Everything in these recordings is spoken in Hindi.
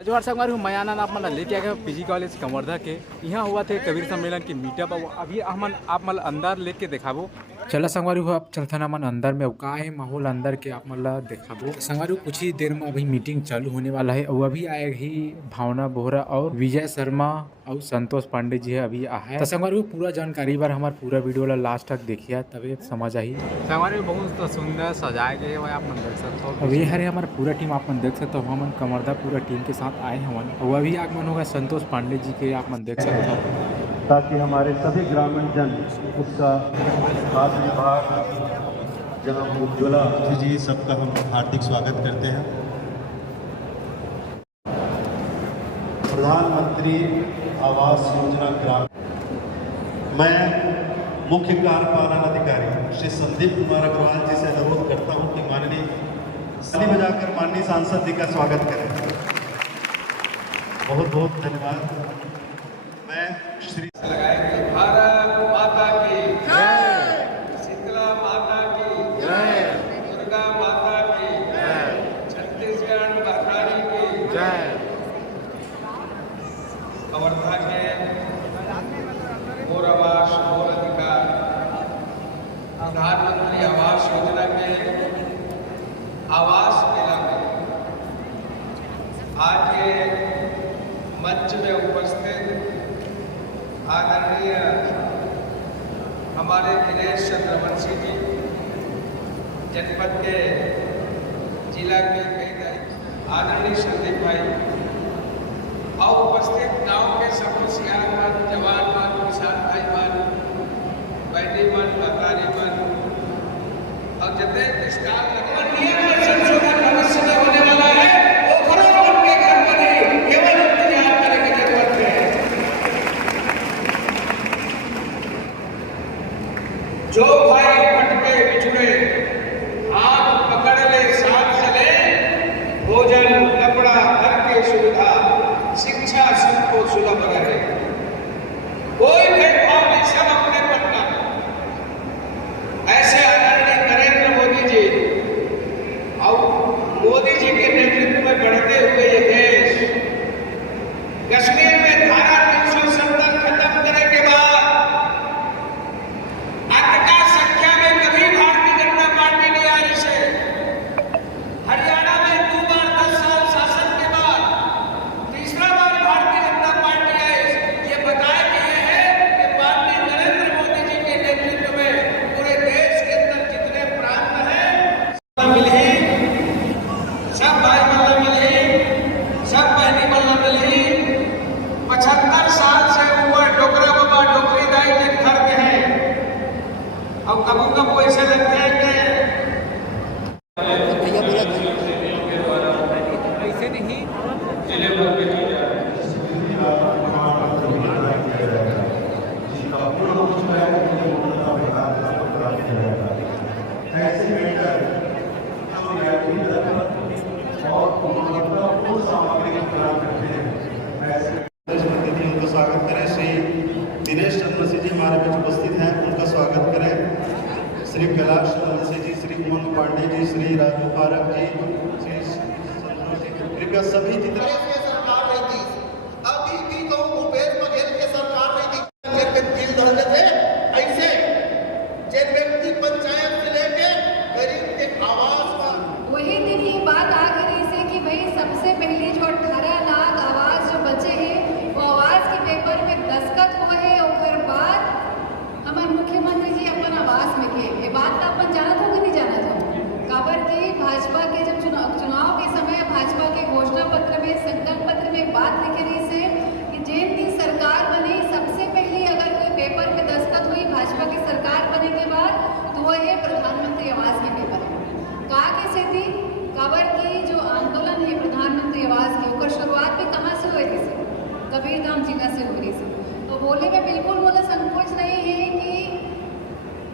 जोहार संगवारी हूँ मैं आनंद आप मन लेके आ गए पीजी कॉलेज कवर्धा के यहाँ हुआ थे कबीर सम्मेलन की मीटअप। अभी हमन आप मन अंदर लेके दिखाबो। चला संगवारी हो आप चलथन हमन अंदर में का है माहौल अंदर के आप मन ला दिखाबो। संगवारी कुछ ही देर में अभी मीटिंग चालू होने वाला है और अभी आए ही भावना बोहरा और विजय शर्मा और संतोष पांडे जी है अभी आए। तो संगवारी पूरा जानकारी बार हमारे पूरा वीडियो ला लास्ट तक देखिए तबे समझ आई। संगवारी बहुत सुंदर सजाए गए हुए आप मन देख सकते हो। अभी हरे हमारा पूरा टीम आप मन देख सकते हो। हमन कवर्धा पूरा टीम के साथ आए हमन और अभी आगमन होगा संतोष पांडे जी के आप मन देख सकते हो। ताकि हमारे सभी ग्रामीण जन उसका खाद विभाग जनाब उज्ज्वला जी सबका हम हार्दिक स्वागत करते हैं। प्रधानमंत्री आवास योजना ग्राम मैं मुख्य कार्यपालन अधिकारी श्री संदीप कुमार अग्रवाल जी से अनुरोध करता हूं कि माननीय ताली बजाकर माननीय सांसद जी का स्वागत करें। बहुत बहुत धन्यवाद। मैं श्री भारत माता की जय, शीतला माता की जय, दुर्गा माता की जय, छत्तीसगढ़ बरसानी की जय। कवर्धा के मोर आवास मोर अधिकार प्रधानमंत्री आवास योजना के आवास मेला में आज के मंच में उपस्थित आदरणीय हमारे दिनेश चंद्रवंशी जी, जनपद के जिला के आदरणीय संदीप भाई और उपस्थित गांव के सब होशियार जवान मन किसान भाई मन बहनी मन महतारी मन और जते स्टाफ नियम में संशोधन भविष्य में होने वाला है वो करोड़ों के घर बने, केवल इंतजार करने की जरूरत है। जो भाई भटके बिछड़े हाथ पकड़ ले साथ चले, भोजन कपड़ा घर की सुविधा शिक्षा सबको सुलभ रहे, कोई भेदभाव नहीं, सब अपने पटना। ऐसे आदरणीय नरेंद्र मोदी जी और मोदी जी के नेतृत्व में बढ़ते हुए ये देश कश्मीर में धारा 370 खत्म करने के बाद हरियाणा में 2 बार 10 साल शासन के बाद तीसरा बार भारतीय जनता पार्टी आई। ये बताया कि यह है कि माननीय नरेंद्र मोदी जी के नेतृत्व में पूरे देश के अंदर जितने प्रांत हैं मिली, सब भाई मल्ला मिली, सब बहनी मल्ला मिली। 75 साल से ऊपर डोकरा बाबा डोकरी दाई के घर में है और कबू कबू ऐसे लगते हैं कि ऐसे नहीं जिले भर में की जा उनका स्वागत करें। श्री दिनेश चंद्रवंशी जी हमारे बीच उपस्थित हैं, उनका स्वागत करें। श्री कैलाश चंद्रवंशी जी, श्री उमंग पांडे जी, श्री राजू पारक जी, श्री संतोष जी, कृपया सभी जितने सरकार नहीं थी, अभी भी तो भूपेश बघेल के सरकार नहीं थी। दिल धड़के थे ऐसे जिन व्यक्ति पंचायत से लेके गरीब के आवास पर वही दिन ये बात आ गई से कि भाई सबसे पहले जो 18 लाख आवास जो बचे हैं वो आवास के पेपर में दस्तखत हुए हैं और फिर बाद हमारे मुख्यमंत्री जी अपन आवास में के ये बात तो अपन जाना था कि नहीं जाना था। काबर की भाजपा के जब चुनाव के समय भाजपा के घोषणा पत्र में संकल्प पत्र में बात लिखी रही से कि जिन दी सरकार बनी सबसे पहले अगर कोई पेपर पे दस्तखत हुई भाजपा की सरकार बनने के बाद तो वह है प्रधानमंत्री आवास के पेपर कहा कैसे थी। काबर की जो आंदोलन है प्रधानमंत्री आवास की और शुरुआत भी कहाँ से हुई थी, कबीरधाम जिला से हो रही थी। तो बोले में बिल्कुल बोला संकोच नहीं है कि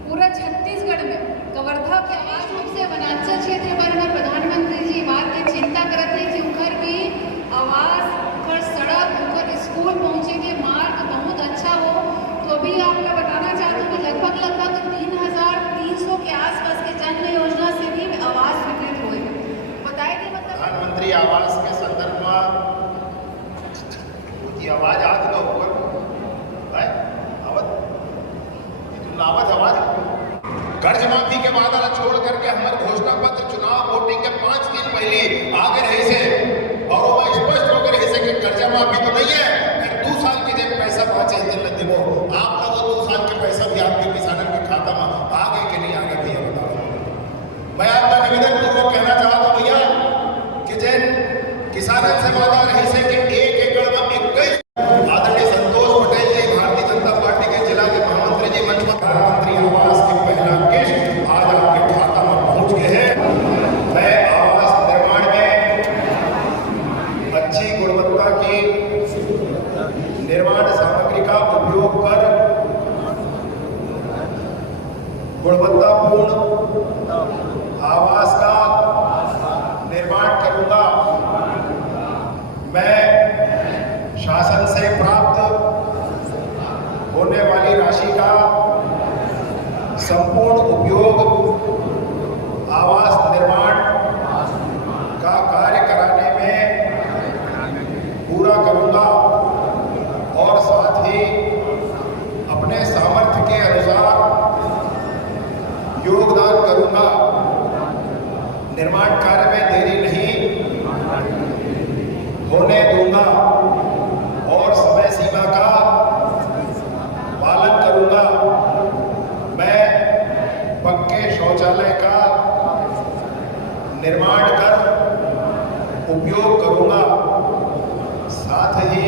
पूरा छत्तीसगढ़ में कवर्धा के आवास रूप से वनांचल क्षेत्र पर में प्रधानमंत्री जी बात की चिंता करते हैं कि उखर की आवास उखर सड़क उखर स्कूल पहुँचे के मार्ग बहुत अच्छा हो। तो अभी आपको बताना चाहती हूँ कि लगभग 3300 के आसपास के जन योजना से भी आवास वितरित हुए। बताएंगे मतलब प्रधानमंत्री आवास के संदर्भ में आवाज आज का ऊपर है आवत लावत आवाज कर्ज माफी के वादा छोड़ करके हमारे घोषणा पत्र चुनाव वोटिंग के 5 दिन पहले आगे रही से और वो स्पष्ट होकर रही से कि कर्जा माफी तो नहीं है, फिर 2 साल के जब पैसा पहुंचे दिन न दिवो आप लोग 2 साल के पैसा भी आपके किसानों के खाता में आगे के नहीं आगे भैया बताओ। मैं आपका निवेदन पूर्वक कहना चाहता हूं भैया कि जैन किसानों से वादा रही से कि 1 एकड़ में 21 आदरणीय संतोष पटेल जी भारतीय जनता पार्टी के जिला के महामंत्री जी मंच पर प्रधानमंत्री आवास की पहला किस्त आज आपके खाता में पहुंच गए हैं। मैं आवास निर्माण में अच्छी गुणवत्ता की निर्माण सामग्री का उपयोग कर गुणवत्तापूर्ण आवास का निर्माण करूंगा। मैं शासन से प्राप्त होने वाली राशि का संपूर्ण उपयोग आवास निर्माण का कार्य कराने में पूरा करूंगा और साथ ही अपने सामर्थ्य के अनुसार योगदान करूंगा। निर्माण कार्य में देरी नहीं होने दूंगा और समय सीमा का पालन करूंगा। मैं पक्के शौचालय का निर्माण कर उपयोग करूंगा। साथ ही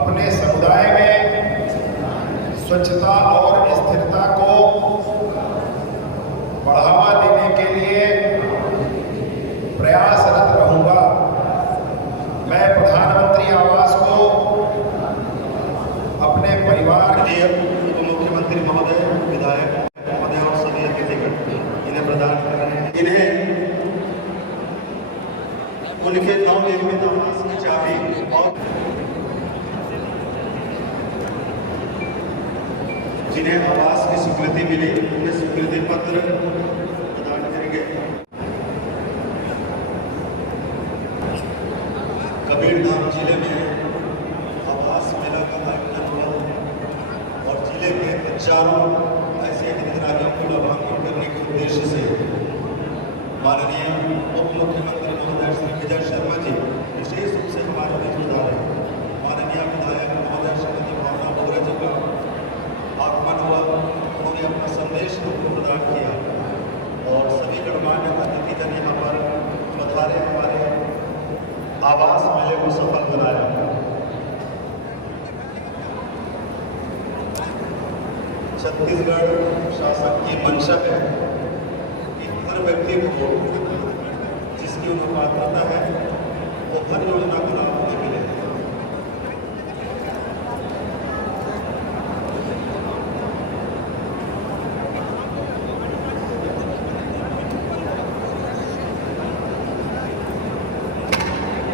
अपने समुदाय में स्वच्छता और स्थिरता को बढ़ावा देने के लिए प्रयासरत रहूंगा। मैं प्रधानमंत्री आवास को अपने परिवार के उप मुख्यमंत्री महोदय, विधायक महोदय और सभी अतिथिगण इन्हें प्रदान कर रहे हैं। इन्हें उनके नवनिर्मित आवास की चाबी और जिन्हें आवास की स्वीकृति मिली उन्हें स्वीकृति पत्र प्रदान करेंगे। कबीरधाम जिले में आवास मेला का आयोजन हुआ और जिले के चारों ऐसे हितग्राहियों को लाभान्वित करने के उद्देश्य से माननीय उप मुख्यमंत्री महोदय श्री विजय शर्मा जी विशेष रूप से हमारे बीच में रहे। माननीय विधायक महोदय श्रीमती भावना बोगरा जी का आगमन हुआ, उन्होंने अपना संदेश हमको प्रदान किया और सभी गणमान्य अतिथिगण यहाँ पर पधारे हमारे आवास मेले को सफल बनाया। छत्तीसगढ़ शासन की मंशा है कि हर व्यक्ति को जिसकी उन्हें पात्रता है वो हर